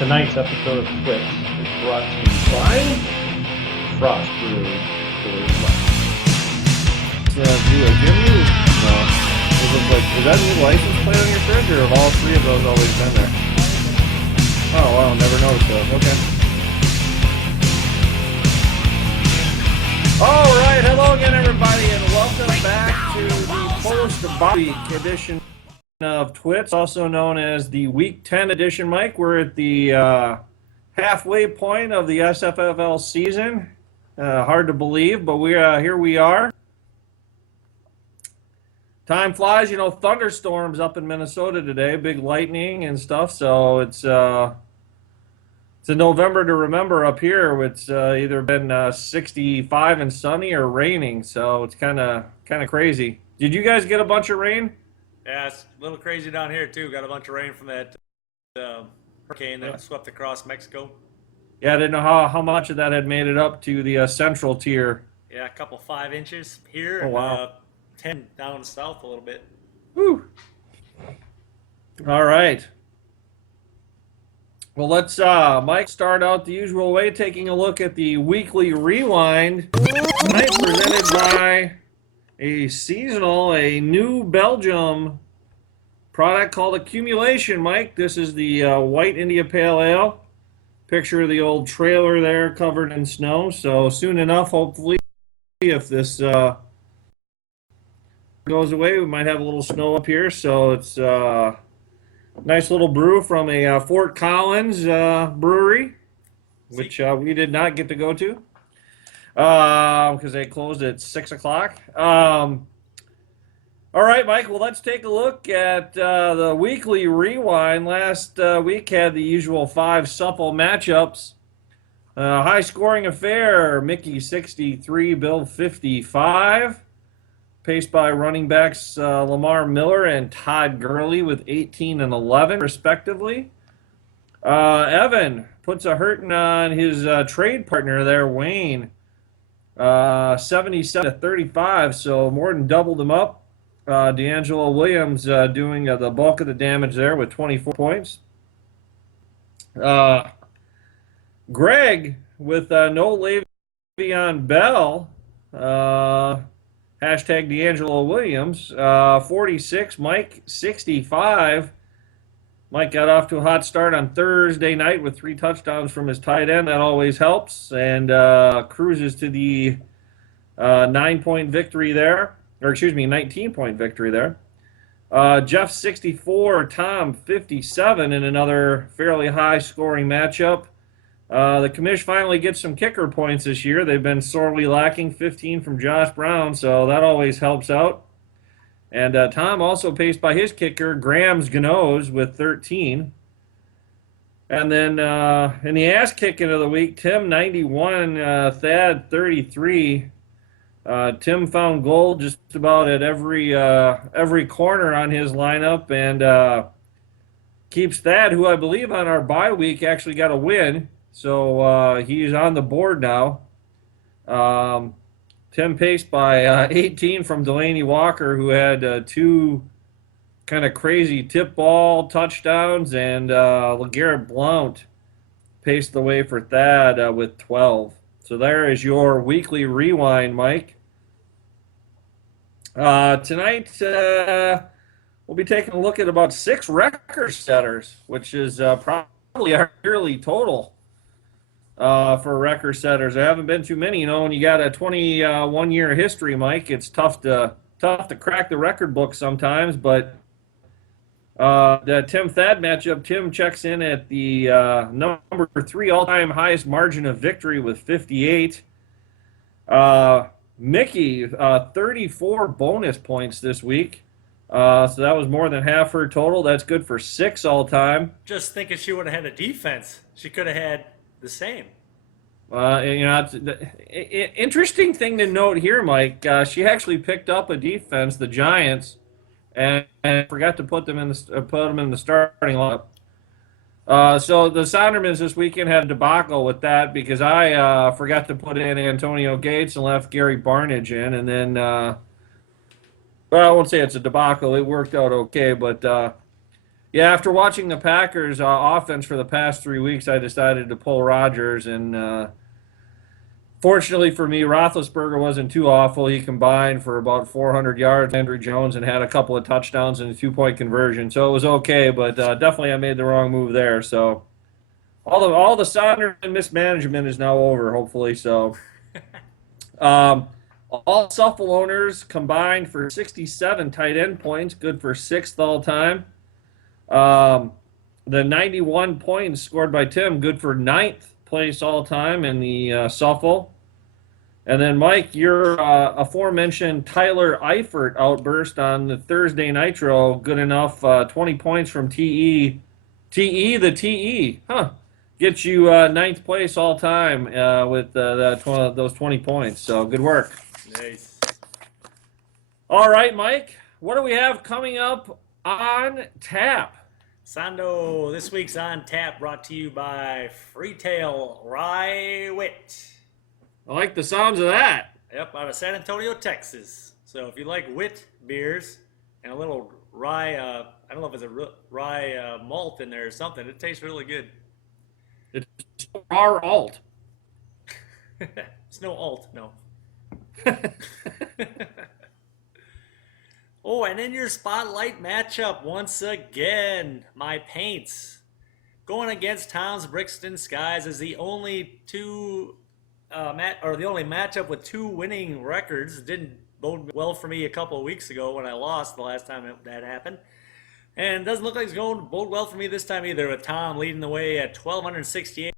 Tonight's episode of TWITS is brought to you by Frost Brew Coors Light. No. Is that a new license plate on your fridge, or have all three of those always been there? Oh, wow, never noticed those. Okay. All right, hello again, everybody, and welcome back to the post-bye week edition of TWITS, also known as the Week 10 edition, Mike. We're at the halfway point of the SFFL season. Hard to believe, but here we are. Time flies, thunderstorms up in Minnesota today, big lightning and stuff, so it's a November to remember up here. It's either been 65 and sunny or raining, so it's kind of crazy. Did you guys get a bunch of rain? Yeah, it's a little crazy down here too. Got a bunch of rain from that hurricane that swept across Mexico. Yeah, I didn't know how much of that had made it up to the central tier. Yeah, a couple 5 inches here. Oh, wow. And 10 down south a little bit. Whew. All right. Well, let's, Mike, start out the usual way, taking a look at the weekly rewind tonight, presented by a New Belgium product called Accumulation, Mike. This is the White India Pale Ale. Picture of the old trailer there covered in snow. So soon enough, hopefully, if this goes away, we might have a little snow up here. So it's nice little brew from a Fort Collins brewery, which we did not get to go to because they closed at 6 o'clock. All right, Mike, well, let's take a look at the weekly rewind. Last week had the usual 5 supple matchups. High-scoring affair, Mickey 63, Bill 55. Paced by running backs Lamar Miller and Todd Gurley with 18 and 11, respectively. Evan puts a hurting on his trade partner there, Wayne. 77 to 35, so more than doubled him up. D'Angelo Williams doing the bulk of the damage there with 24 points. Greg with no Le'Veon Bell. Hashtag D'Angelo Williams. 46. Mike 65. Mike got off to a hot start on Thursday night with 3 touchdowns from his tight end. That always helps. And cruises to the 9-point victory there. Or excuse me, 19-point victory there. Jeff 64, Tom 57 in another fairly high-scoring matchup. The commish finally gets some kicker points this year. They've been sorely lacking, 15 from Josh Brown, so that always helps out. And Tom also paced by his kicker, Grams Ganoz, with 13. And then in the ass kicking of the week, Tim 91, Thad 33. Tim found gold just about at every corner on his lineup, and keeps Thad, who I believe on our bye week actually got a win. So he's on the board now. Tim paced by 18 from Delaney Walker, who had 2 kind of crazy tip ball touchdowns, and LeGarrette Blount paced the way for Thad with 12. So there is your weekly rewind, Mike. Tonight we'll be taking a look at about 6 record setters, which is probably our yearly total. For record setters, there haven't been too many. When you got a 21-year history, Mike, it's tough to crack the record book sometimes. But the Tim Thad matchup, Tim checks in at the number 3 all-time highest margin of victory with 58. Mickey 34 bonus points this week. So that was more than half her total. That's good for 6 all-time. Just thinking she would have had a defense. She could have had the same. Interesting thing to note here, Mike. She actually picked up a defense, the Giants, and forgot to put them in the starting lineup. So the Soundermans this weekend had a debacle with that because I forgot to put in Antonio Gates and left Gary Barnage in, and then I won't say it's a debacle. It worked out okay, but Yeah, after watching the Packers offense for the past 3 weeks, I decided to pull Rodgers, and fortunately for me, Roethlisberger wasn't too awful. He combined for about 400 yards, Andrew Jones, and had a couple of touchdowns and a 2-point conversion, so it was okay. But definitely, I made the wrong move there. So all the Saunders and mismanagement is now over, hopefully. So um, all Suffle owners combined for 67 tight end points, good for sixth all time. Um, the 91 points scored by Tim, good for ninth place all time in the Suffle. And then, Mike, your aforementioned Tyler Eifert outburst on the Thursday Nitro, good enough. 20 points from TE. TE, the TE. Huh. Gets you ninth place all time with those 20 points. So, good work. Nice. All right, Mike. What do we have coming up on tap? Sondo, this week's On Tap brought to you by Freetail Rye Wit. I like the sounds of that. Yep, out of San Antonio, Texas. So if you like wit beers and a little rye, I don't know if it's a rye malt in there or something, it tastes really good. It's our alt. It's no alt, no. Oh, and in your spotlight matchup, once again, my paints. Going against Tom's Brixton Skies is the only the only matchup with two winning records. It didn't bode well for me a couple of weeks ago when I lost the last time that happened. And it doesn't look like it's going to bode well for me this time either, with Tom leading the way at 1,268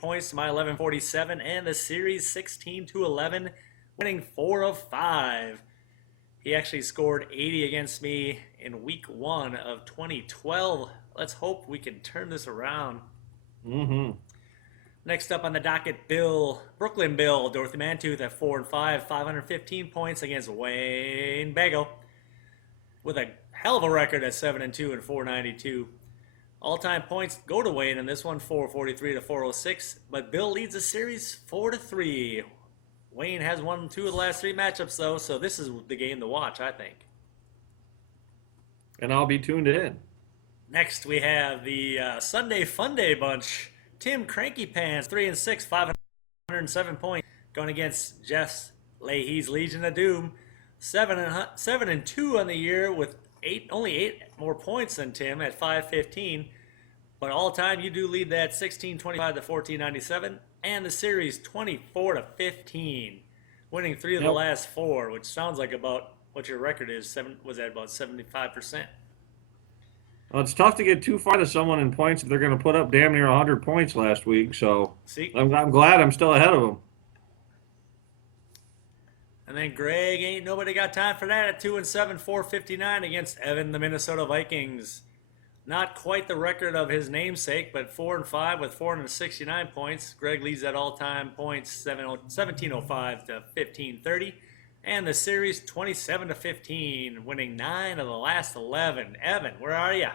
points to my 1,147, and the series 16-11, winning 4 of 5. He actually scored 80 against me in week 1 of 2012. Let's hope we can turn this around. Mm-hmm. Next up on the docket, Brooklyn Bill, Dorothy Mantooth at 4 and 5, 515 points against Wayne Bago, with a hell of a record at 7 and 2 and 492. All-time points go to Wayne in this one, 443 to 406, but Bill leads the series 4-3. Wayne has won 2 of the last 3 matchups though, so this is the game to watch, I think. And I'll be tuned in. Next, we have the Sunday Fun Day bunch. Tim Cranky Pants, 3 and 6, 507 points, going against Jeff Leahy's Legion of Doom, 7 and 2 on the year with only 8 more points than Tim at 515. But all time, you do lead that 1625 to 1497, and the series 24 to 15, winning 3 of the last 4, which sounds like about what your record is. Was that about 75%? Well, it's tough to get too far to someone in points if they're going to put up damn near 100 points last week. So See? I'm glad I'm still ahead of them. And then Greg ain't nobody got time for that at 2 and 7, 459 against Evan, the Minnesota Vikings. Not quite the record of his namesake, but 4 and 5 with 469 points. Greg leads at all-time points 1705 to 1530, and the series 27 to 15, winning 9 of the last 11. Evan, where are you?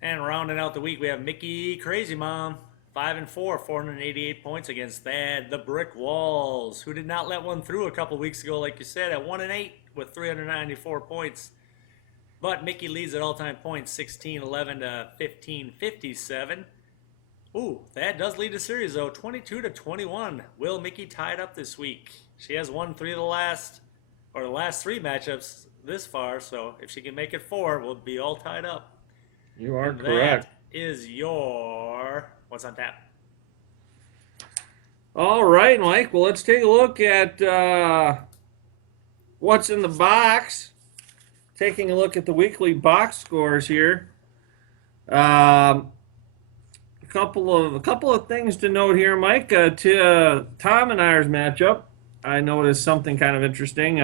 And rounding out the week, we have Mickey Crazy Mom, 5 and 4, 488 points against Thad the Brick Walls, who did not let one through a couple weeks ago, like you said, at 1 and 8 with 394 points. But Mickey leads at all-time points, 1611 to 1557. Ooh, that does lead the series though, 22 to 21. Will Mickey tied up this week? She has won 3 of the last 3 matchups this far, so if she can make it 4, we'll be all tied up. You are correct. That is your what's on tap. All right, Mike. Well, let's take a look at what's in the box. Taking a look at the weekly box scores here. A couple of things to note here, Mike. To Tom and I's matchup, I noticed something kind of interesting.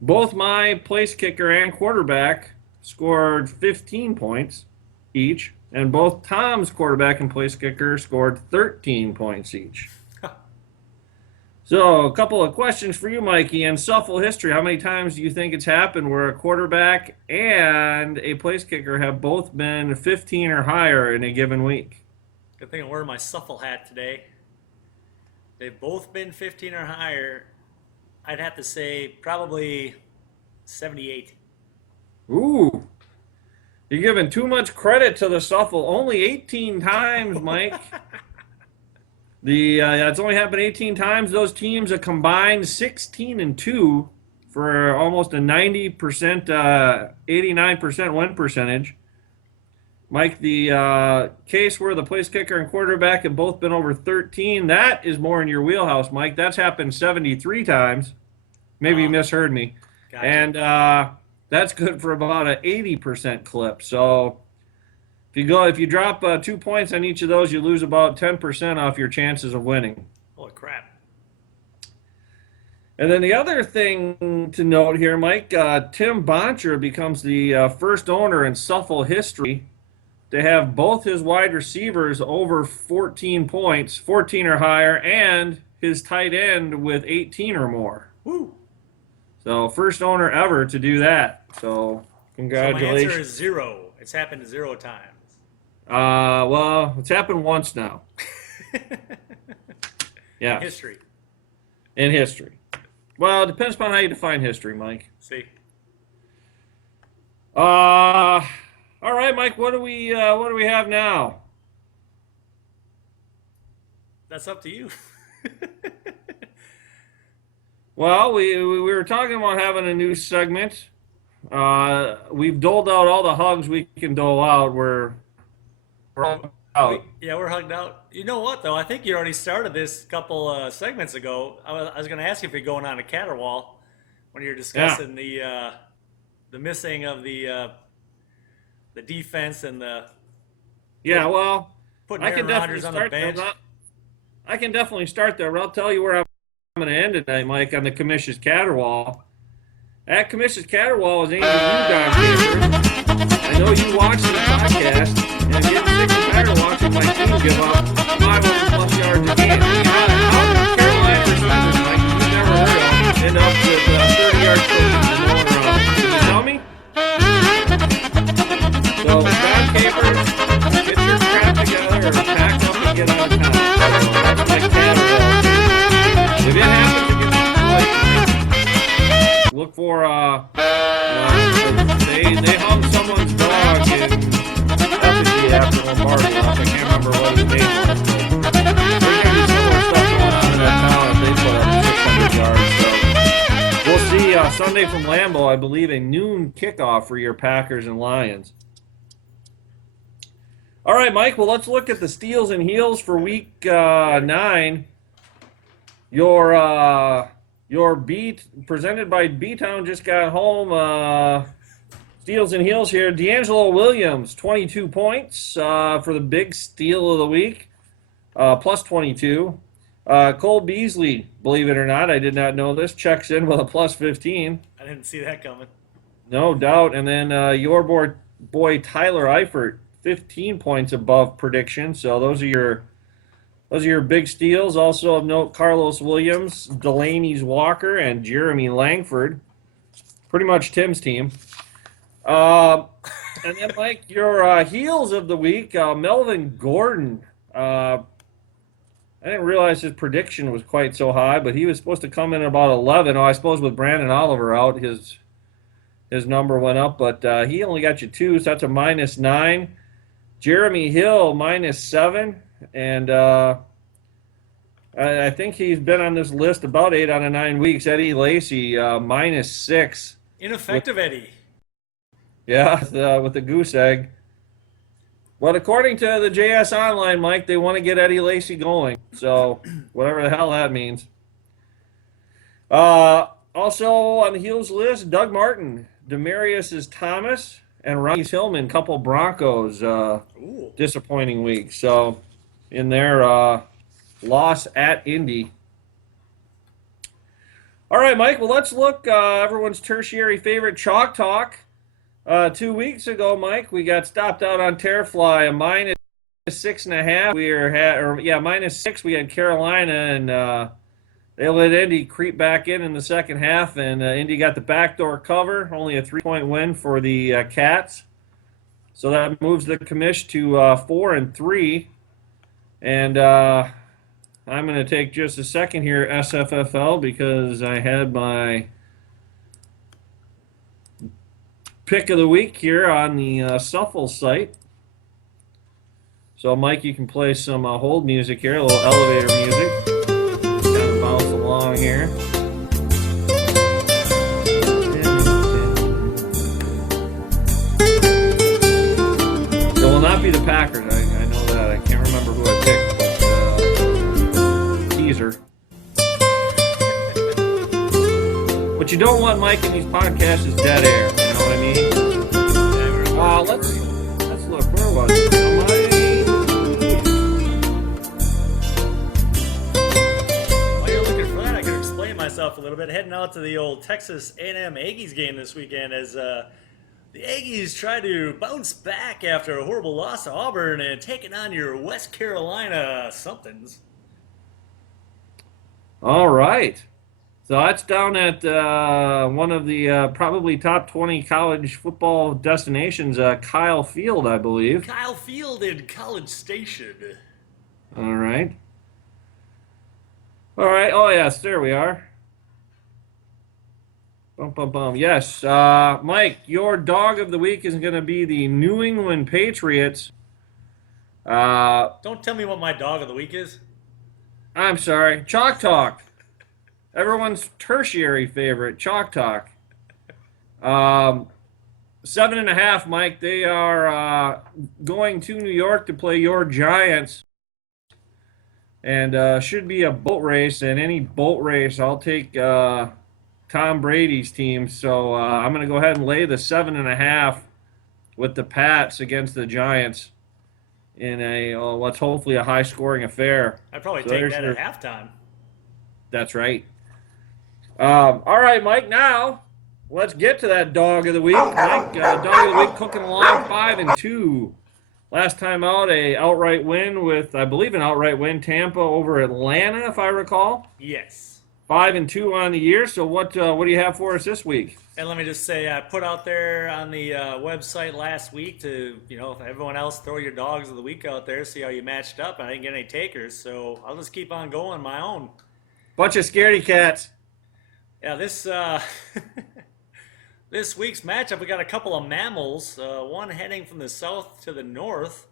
Both my place kicker and quarterback scored 15 points each, and both Tom's quarterback and place kicker scored 13 points each. So, a couple of questions for you, Mikey. In Suffle history, how many times do you think it's happened where a quarterback and a place kicker have both been 15 or higher in a given week? Good thing I'm wearing my Suffle hat today. They've both been 15 or higher. I'd have to say probably 78. Ooh, you're giving too much credit to the Shuffle. Only 18 times, Mike. It's only happened 18 times. Those teams a combined 16-2 for almost a 90%, 89% win percentage. Mike, the case where the place kicker and quarterback have both been over 13, that is more in your wheelhouse, Mike. That's happened 73 times. Maybe you misheard me. Gotcha. And that's good for about an 80% clip. So if you drop 2 points on each of those, you lose about 10% off your chances of winning. Holy crap. And then the other thing to note here, Mike, Tim Boncher becomes the first owner in Shuffle history to have both his wide receivers over 14 points, 14 or higher, and his tight end with 18 or more. Woo. So first owner ever to do that. So congratulations. So my answer is 0. It's happened 0 times. Well, it's happened once now. Yeah. History. In history. Well, it depends upon how you define history, Mike. See. All right, Mike. What do we have now? That's up to you. Well, we were talking about having a new segment. We've doled out all the hugs we can dole out. We're all out. Yeah, we're hugged out. You know what, though? I think you already started this couple segments ago. I was going to ask you if you're going on a caterwaul when you're discussing the missing of the defense and the putting Aaron Rodgers on the bench. I can definitely start there, but I'll tell you where I'm going to end tonight, Mike, on the Commission's Caterwaul. At Commission's Caterwaul is Andy Newdog. I know you watch the podcast, and I'm getting sick and tired of watching my team give up 500-plus yards a game. How did Carolina defenders, Mike, you've never heard of, end up with 30-yard pushes and no one around? Can you tell me? So, John Capers, get your crap together or pack up and get out of town. That's my Caterwaul. If it happens against Detroit, look for they hung someone's dog in effigy after Lombardi. I can't remember what his name was. There's gonna be similar stuff going on in that town if they put up 600 yards. So we'll see Sunday from Lambeau, I believe, a noon kickoff for your Packers and Lions. All right, Mike. Well, let's look at the steals and heels for Week 9. Your beat presented by B-Town just got home. Steals and heels here. D'Angelo Williams, 22 points for the big steal of the week, plus 22. Cole Beasley, believe it or not, I did not know this, checks in with a plus 15. I didn't see that coming. No doubt. And then your boy Tyler Eifert, 15 points above prediction. So those are your big steals. Also of note, Carlos Williams, Delaney's Walker, and Jeremy Langford. Pretty much Tim's team. And then, Mike, your heels of the week, Melvin Gordon. I didn't realize his prediction was quite so high, but he was supposed to come in at about 11. I suppose with Brandon Oliver out, his number went up, but he only got you 2, so that's a -9. Jeremy Hill, -7. And I think he's been on this list about 8 out of 9 weeks. Eddie Lacy, -6. Ineffective Eddie. Yeah, with the goose egg. But according to the JS Online, Mike, they want to get Eddie Lacy going. So whatever the hell that means. Also on the heels list, Doug Martin, Demarius Thomas, and Ronnie Hillman, couple Broncos. Disappointing week. So in their loss at Indy. All right, Mike. Well, let's look everyone's tertiary favorite chalk talk. 2 weeks ago, Mike, we got stopped out on Terrafly, a -6.5. -6. We had Carolina, and they let Indy creep back in the second half, and Indy got the backdoor cover, only a 3-point win for the Cats. So that moves the commish to 4-3. And I'm going to take just a second here, SFFL, because I had my pick of the week here on the Suffle site. So, Mike, you can play some hold music here, a little elevator music. Kind of bounce along here. It will not be the Packers. I know that. I can't remember who I picked, but teaser. What you don't want, Mike, in these podcasts is dead air. You know what I mean? Let's look. Where was it? While you're looking for that, I can explain myself a little bit. Heading out to the old Texas A&M Aggies game this weekend as the Aggies try to bounce back after a horrible loss to Auburn and taking on your West Carolina somethings. All right. So that's down at one of the probably top 20 college football destinations, Kyle Field, I believe. Kyle Field in College Station. All right. All right. Oh, yes, there we are. Bum, bum, bum. Yes. Mike, your dog of the week is going to be the New England Patriots. Don't tell me what my dog of the week is. I'm sorry. Chalk Talk. Everyone's tertiary favorite, Chalk Talk. 7.5, Mike. They are going to New York to play your Giants. And should be a boat race. And any boat race, I'll take Tom Brady's team. So I'm going to go ahead and lay the 7.5 with the Pats against the Giants in what's hopefully a high-scoring affair. I'd probably take that at halftime. That's right. All right, Mike. Now let's get to that dog of the week. Mike, dog of the week, cooking along 5-2. Last time out, a outright win with, I believe, an outright win, Tampa over Atlanta, if I recall. Yes. 5-2 on the year. So what do you have for us this week? And let me just say, I put out there on the website last week to, everyone else throw your dogs of the week out there, see how you matched up. I didn't get any takers, so I'll just keep on going my own. Bunch of scaredy cats. Yeah, this this week's matchup, we got a couple of mammals, one heading from the south to the north,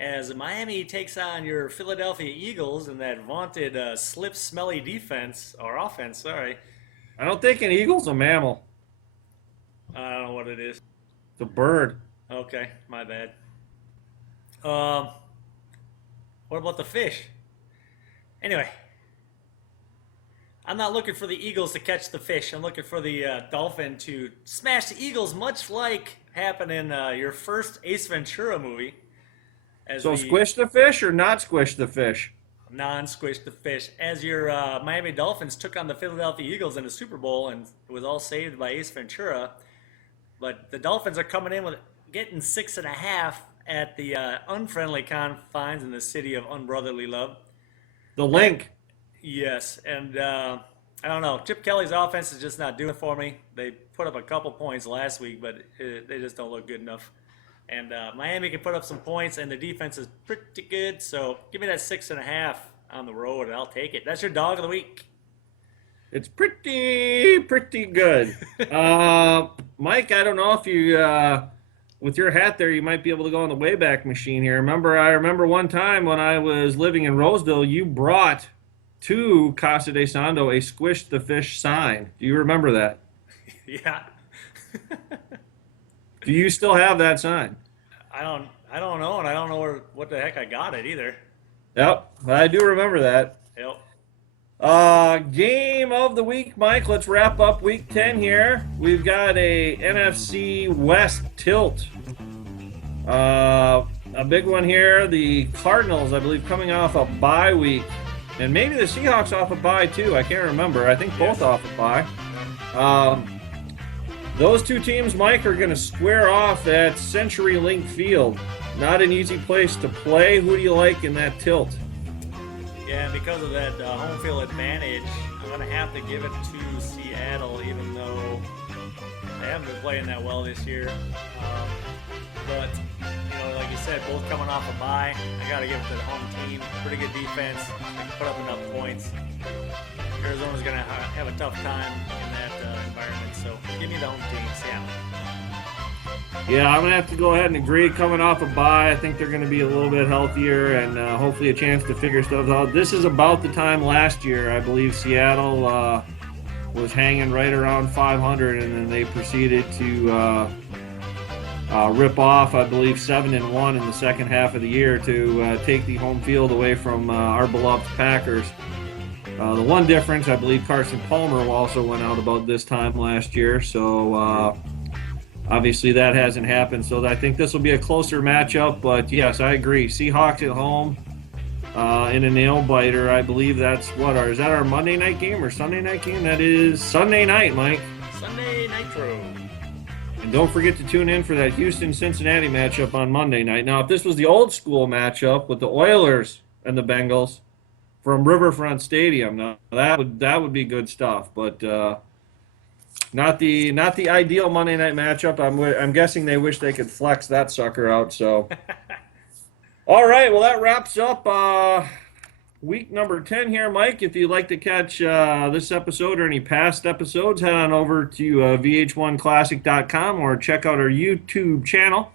as Miami takes on your Philadelphia Eagles in that vaunted slip smelly offense, sorry. I don't think an eagle's a mammal. I don't know what it is. It's a bird. Okay, my bad. What about the fish? Anyway, I'm not looking for the Eagles to catch the fish. I'm looking for the dolphin to smash the Eagles, much like happened in your first Ace Ventura movie. So squish the fish or not squish the fish? Non-squish the fish. As your Miami Dolphins took on the Philadelphia Eagles in the Super Bowl, and it was all saved by Ace Ventura. But the Dolphins are coming in with getting 6.5 at the unfriendly confines in the city of unbrotherly love. The link. Yes, and I don't know. Chip Kelly's offense is just not doing it for me. They put up a couple points last week, but they just don't look good enough. And Miami can put up some points, and the defense is pretty good. So give me that 6.5 on the road, and I'll take it. That's your dog of the week. It's pretty good. Mike, I don't know if you, with your hat there, you might be able to go on the Wayback Machine here. I remember one time when I was living in Roseville, you brought to Casa de Sondo a Squish the Fish sign. Do you remember that? Yeah. Do you still have that sign? I don't know, and I don't know what the heck I got it either. Yep, I do remember that. Yep. Game of the week, Mike. Let's wrap up week 10 here. We've got a NFC West tilt. A big one here. The Cardinals, I believe, coming off a bye week. And maybe the Seahawks off a bye, too. I can't remember. I think both off a bye. Those two teams, Mike, are going to square off at CenturyLink Field. Not an easy place to play. Who do you like in that tilt? Yeah, and because of that home field advantage, I'm going to have to give it to Seattle, even though they haven't been playing that well this year. But, like you said, both coming off a bye. I got to give it to the home team. Pretty good defense. They can put up enough points. Arizona's going to have a tough time in that environment. So give me the home team, Seattle. Yeah, I'm going to have to go ahead and agree. Coming off a bye, I think they're going to be a little bit healthier and hopefully a chance to figure stuff out. This is about the time last year, I believe Seattle was hanging right around 500, and then they proceeded to rip off, I believe, 7-1 in the second half of the year to take the home field away from our beloved Packers. The one difference, I believe Carson Palmer also went out about this time last year, so obviously that hasn't happened. So I think this will be a closer matchup, but yes, I agree. Seahawks at home in a nail biter. I believe that's is that our Monday night game or Sunday night game? That is Sunday night, Mike. Sunday Nitro. And don't forget to tune in for that Houston-Cincinnati matchup on Monday night. Now, if this was the old school matchup with the Oilers and the Bengals from Riverfront Stadium, now that would be good stuff. But not the ideal Monday night matchup. I'm guessing they wish they could flex that sucker out. So, all right. Well, that wraps up week number 10 here, Mike. If you'd like to catch this episode or any past episodes, head on over to vh1classic.com or check out our YouTube channel.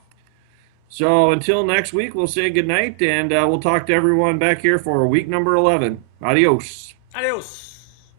So until next week, we'll say goodnight, and we'll talk to everyone back here for week number 11. Adios. Adios.